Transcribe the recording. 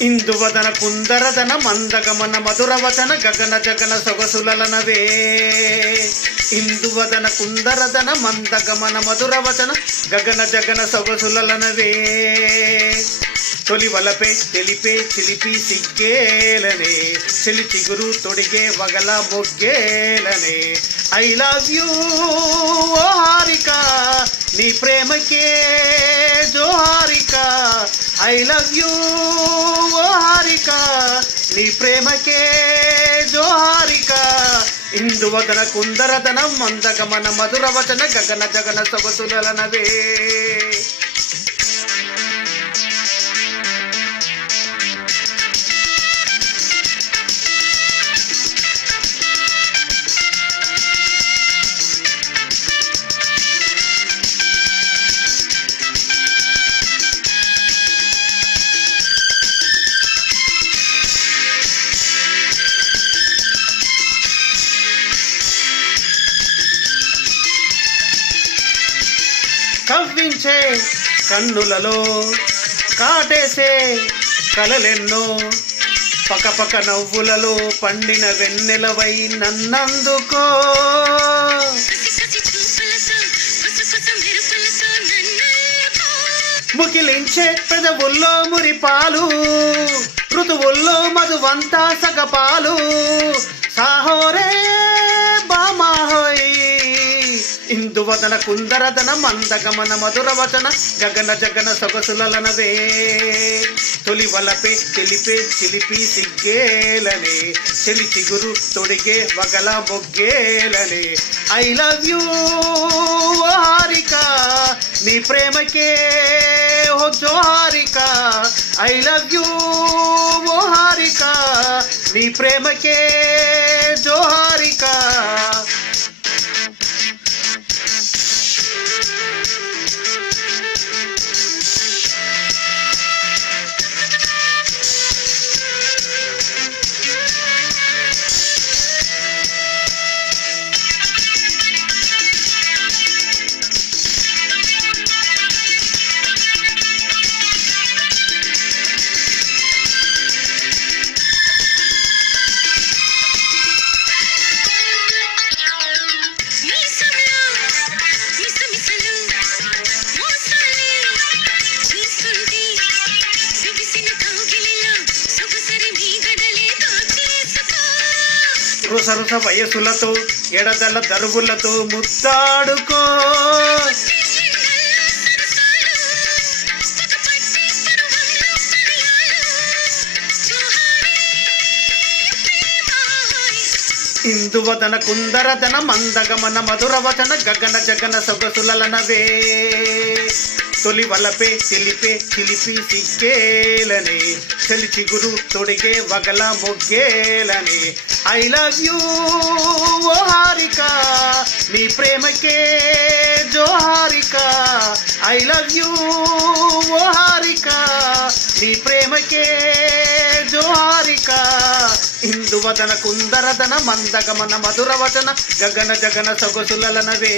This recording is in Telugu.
ఇందువదన కుందరదన మందగమన మధురవదన గగన జగన సొగసులనవే ఇందువదన కుందరదన మందగమన మధురవదన గగన జగన సొగసులనవే తొలి వలపే తెలిపే చిలిపి సిగ్గేలనే. చెలి చిగురు తొడిగే వగల మొగ్గేలనే. ఐ లవ్ యూ ఓ హారిక నీ ప్రేమకే ఐ లవ్ యూ ఓ హారిక. నీ ప్రేమకే జోహారిక ఇందువగన కుందరదన మందగమన మధురవచన గగన జగన సొగసులనవే కవ్వించే కన్నులలో కాటేసే కలలెన్నో. పకపక నవ్వులలో పండిన వెన్నెలవై నన్నందుకో. ముకిలించే పెదవుల్లో మురిపాలు ఋతువుల్లో మధువంతా సగపాలు. సాహోరే ఇందువదన కుందరదన మందగమన మధురవచన జగన జగన సొగసులనవే తొలి వలపే తెలిపే చిలిపి సిగ్గేలనే చెలి చిగురు తొడిగే వగల మొగ్గేలనే ఐ లవ్ యూ హారిక నీ ప్రేమకే ఓ జోహారిక. ఐ లవ్ యూ ఓ హారిక నీ ప్రేమకే. సరస వయసులతో ఎడదల దరువులతో ముద్దాడుకో. ఇందువదన కుందరదన మందగమన మధురవదన గగన జగన సొగసులనవే తొలి వలపే తెలిపే చిలిపి సిగ్గేలనే. చలి చిగురు తొడిగే వగల మొగ్గేలనే. ఐ లవ్ యూ ఓ హారిక. నీ ప్రేమకే జోహారిక ఐ లవ్ యూ ఓ హారిక. నీ ప్రేమకే జోహారిక ఇందువదన కుందరదన మందగమన మధుర వచన గగన జగన సొగసులనవే